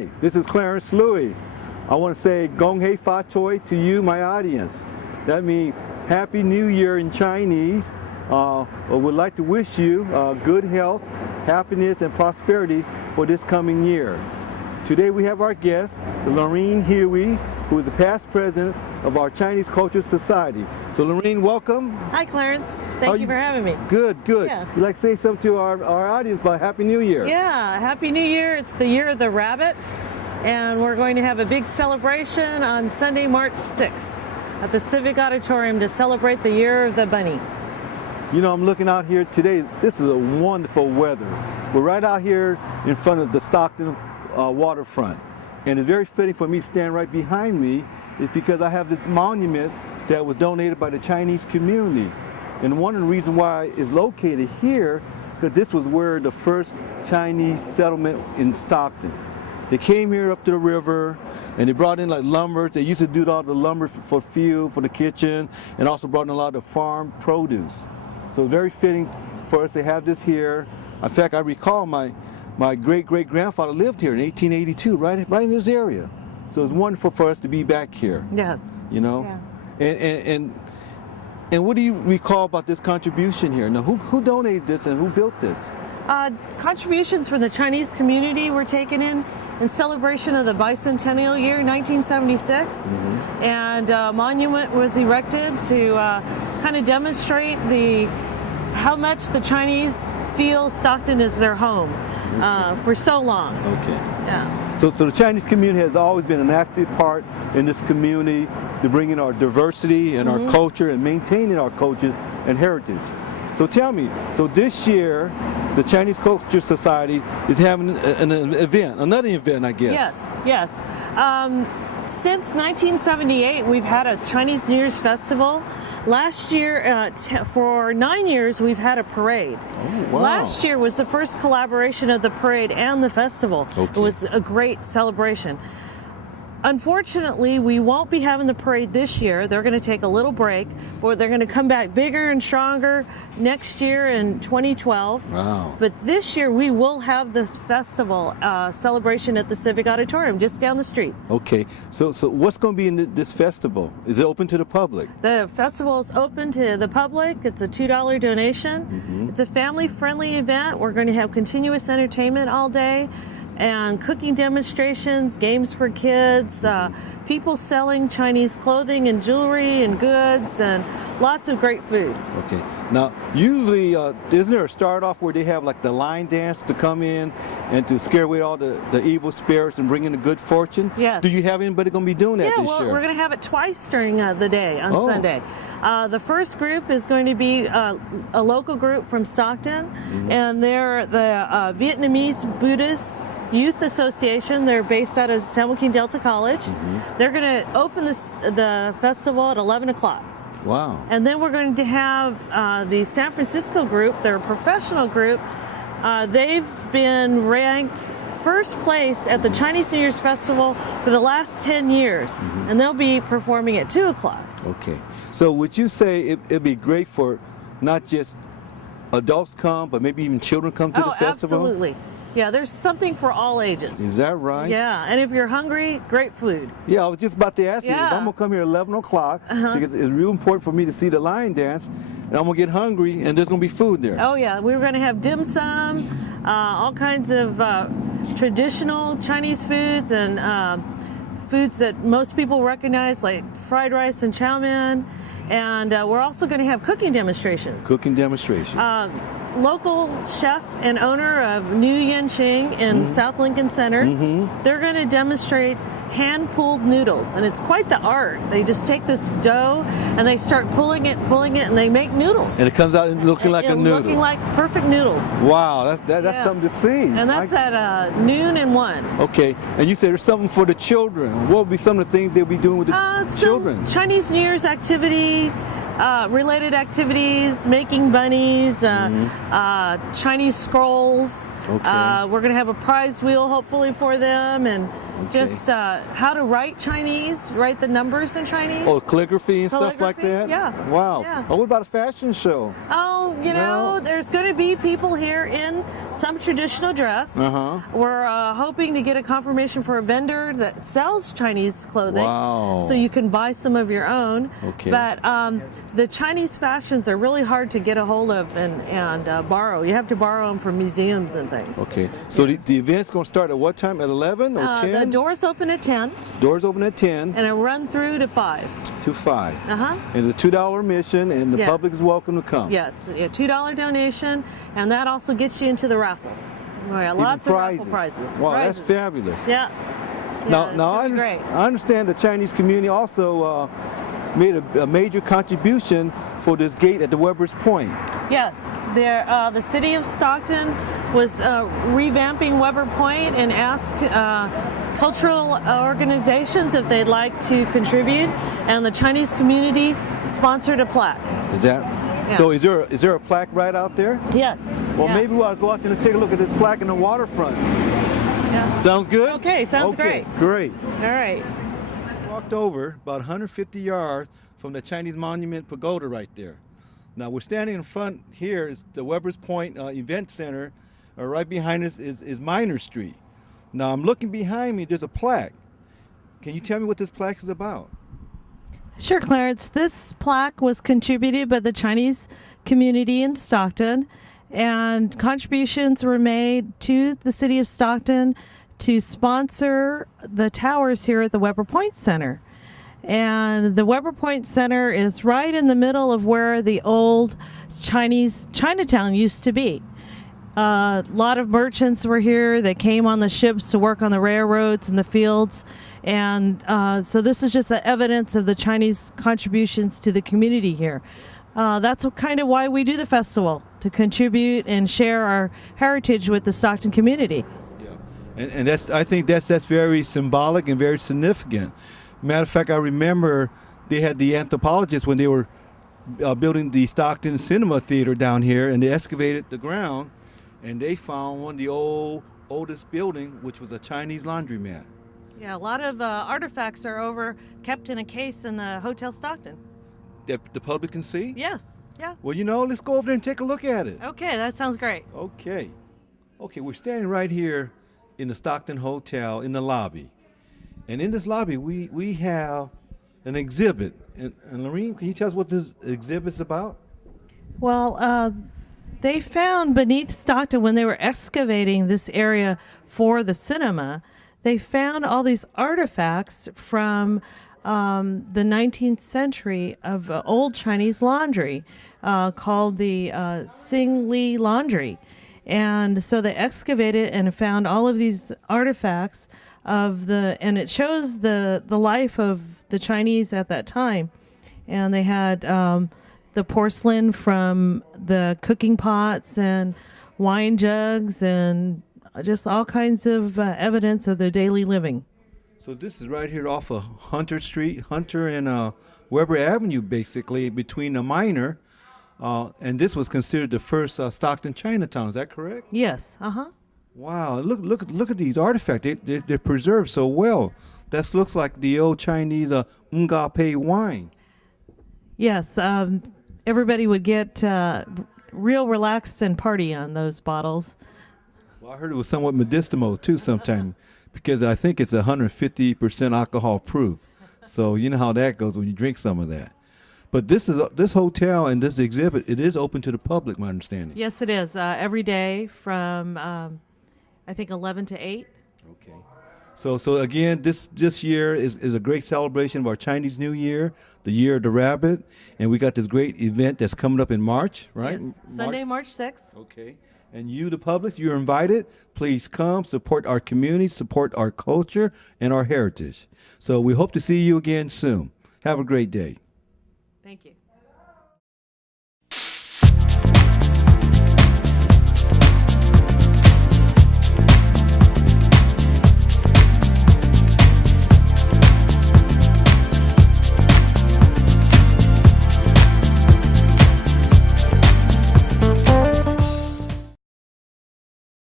Hi, this is Clarence Louie. I want to say Gong Hei Fa Choi to you, my audience. That means Happy New Year in Chinese. Would like to wish you good health, happiness, and prosperity for this coming year. Today we have our guest, Lorraine Huey, who is the past president of our Chinese Cultural Society. So Lorraine, welcome. Hi Clarence, thank you for having me. Good, good. Yeah. You'd like to say something to our audience about Happy New Year? Yeah, Happy New Year. It's the year of the rabbit, and we're going to have a big celebration on Sunday, March 6th at the Civic Auditorium to celebrate the year of the bunny. You know, I'm looking out here today. This is a wonderful weather. We're right out here in front of the Stockton waterfront. And it's very fitting for me to stand right behind me is because I have this monument that was donated by the Chinese community. And one of the reasons why it's located here, because this was where the first Chinese settlement in Stockton. They came here up to the river and they brought in like lumber. They used to do all the lumber for fuel, for the kitchen, and also brought in a lot of farm produce. So very fitting for us to have this here. In fact, I recall my great-great-grandfather lived here in 1882, right in this area. So it's wonderful for us to be back here. Yes. You know? Yeah. And what do you recall about this contribution here? Now, who donated this and who built this? Contributions from the Chinese community were taken in celebration of the bicentennial year, 1976. Mm-hmm. And a monument was erected to kind of demonstrate how much the Chinese feel Stockton is their home. For so long. Okay. Yeah. So the Chinese community has always been an active part in this community to bring in our diversity and our culture and maintaining our culture and heritage. So tell me, so this year, the Chinese Culture Society is having another event, I guess. Yes. Since 1978, we've had a Chinese New Year's festival. Last year, for 9 years, we've had a parade. Oh, wow. Last year was the first collaboration of the parade and the festival. Okay. It was a great celebration. Unfortunately, we won't be having the parade this year. They're going to take a little break, or they're going to come back bigger and stronger next year in 2012. Wow. But this year, we will have this festival celebration at the Civic Auditorium just down the street. Okay. So what's going to be in this festival? Is it open to the public? The festival is open to the public. It's a $2 donation. Mm-hmm. It's a family-friendly event. We're going to have continuous entertainment all day, and cooking demonstrations, games for kids, people selling Chinese clothing and jewelry and goods, and lots of great food. Okay. Now, usually, isn't there a start off where they have like the line dance to come in and to scare away all the evil spirits and bring in the good fortune? Yes. Do you have anybody going to be doing that this year? We're going to have it twice during the day on Sunday. The first group is going to be a local group from Stockton, and they're the Vietnamese Buddhist Youth Association. They're based out of San Joaquin Delta College. They're going to open the festival at 11 o'clock. Wow. And then we're going to have the San Francisco group. They're a professional group. They've been ranked first place at the Chinese New Year's Festival for the last 10 years. And they'll be performing at 2 o'clock. Okay. So would you say it'd be great for not just adults come, but maybe even children come to this festival? Absolutely. Yeah, there's something for all ages. Is that right? Yeah, and if you're hungry, great food. Yeah, I was just about to ask you. Yeah. I'm going to come here at 11 o'clock because it's real important for me to see the lion dance, and I'm going to get hungry, and there's going to be food there. Oh, yeah. We're going to have dim sum, all kinds of traditional Chinese foods and foods that most people recognize, like fried rice and chow mein. And we're also going to have cooking demonstrations. Cooking demonstration. Local chef and owner of New Yen Ching in South Lincoln Center, they're going to demonstrate hand-pulled noodles, and it's quite the art. They just take this dough and they start pulling it, and they make noodles. And it comes out looking like a noodle. Looking like perfect noodles. Wow, that's something to see. And that's at noon and 1. Okay, and you said there's something for the children. What would be some of the things they'll be doing with the children? Chinese New Year's activity, related activities, making bunnies, Chinese scrolls. Okay. We're going to have a prize wheel hopefully for them, and just how to write Chinese, write the numbers in Chinese. Oh, calligraphy and stuff like that? Yeah. Wow. Yeah. Oh, what about a fashion show? Oh, you know, there's going to be people here in some traditional dress. We're hoping to get a confirmation for a vendor that sells Chinese clothing. Wow. So you can buy some of your own. Okay. But the Chinese fashions are really hard to get a hold of and borrow. You have to borrow them from museums and things. Okay. So the event's going to start at what time? At 11 or 10? The doors open at 10. Doors open at 10 And it'll run through to 5. to 5. Uh-huh. And it's a $2 admission, and the Yeah. public is welcome to come. Yes, a $2 donation, and that also gets you into the raffle. Even Lots of raffle prizes. Wow, Prizes. that's fabulous. Yeah. Now, it's now gonna be great. I understand the Chinese community also made a major contribution for this gate at the Weber's Point. Yes, the city of Stockton was revamping Weber Point and asked cultural organizations if they'd like to contribute, and the Chinese community sponsored a plaque. Is that? Yeah. So is there a plaque right out there? Yes. Well, yeah. maybe we'll go out there and take a look at this plaque in the waterfront. Yeah. Sounds good? Okay, sounds great. Great. All right. Walked over about 150 yards from the Chinese Monument Pagoda right there. Now we're standing in front here is the Weber's Point Event Center. Right behind us is Minor Street. Now I'm looking behind me, there's a plaque. Can you tell me what this plaque is about? Sure, Clarence. This plaque was contributed by the Chinese community in Stockton, and contributions were made to the city of Stockton to sponsor the towers here at the Weber Point Center. And the Weber Point Center is right in the middle of where the old Chinese Chinatown used to be. A lot of merchants were here. They came on the ships to work on the railroads and the fields. And so this is just evidence of the Chinese contributions to the community here. That's kind of why we do the festival, to contribute and share our heritage with the Stockton community. Yeah, and I think that's very symbolic and very significant. Matter of fact, I remember they had the anthropologists when they were building the Stockton Cinema Theater down here, and they excavated the ground, and they found one of the oldest building, which was a Chinese laundromat. Yeah, a lot of artifacts are kept in a case in the Hotel Stockton. That the public can see? Yes, yeah. Well, let's go over there and take a look at it. Okay, that sounds great. Okay, we're standing right here in the Stockton Hotel in the lobby. And in this lobby, we have an exhibit. And Lorene, can you tell us what this exhibit is about? Well, they found beneath Stockton, when they were excavating this area for the cinema, they found all these artifacts from the 19th century of old Chinese laundry called the Sing Li Laundry. And so they excavated and found all of these artifacts and it shows the life of the Chinese at that time. And they had the porcelain from the cooking pots and wine jugs and just all kinds of evidence of their daily living. So this is right here off of Hunter Street, Hunter and Weber Avenue, basically, between the Minor. And this was considered the first Stockton Chinatown. Is that correct? Yes. Uh-huh. Wow! Look at these artifacts. They're preserved so well. That looks like the old Chinese Nga Pei wine. Yes. Everybody would get real relaxed and party on those bottles. Well, I heard it was somewhat medicinal too sometimes, because I think it's 150% alcohol proof. So you know how that goes when you drink some of that. But this hotel and this exhibit, it is open to the public, my understanding. Yes, it is. Every day from I think 11 to 8. Okay. So again, this year is a great celebration of our Chinese New Year, the Year of the Rabbit, and we got this great event that's coming up in March, right? Yes. Sunday, March 6th. Okay. And you, the public, you're invited. Please come, support our community, support our culture and our heritage. So we hope to see you again soon. Have a great day. Thank you.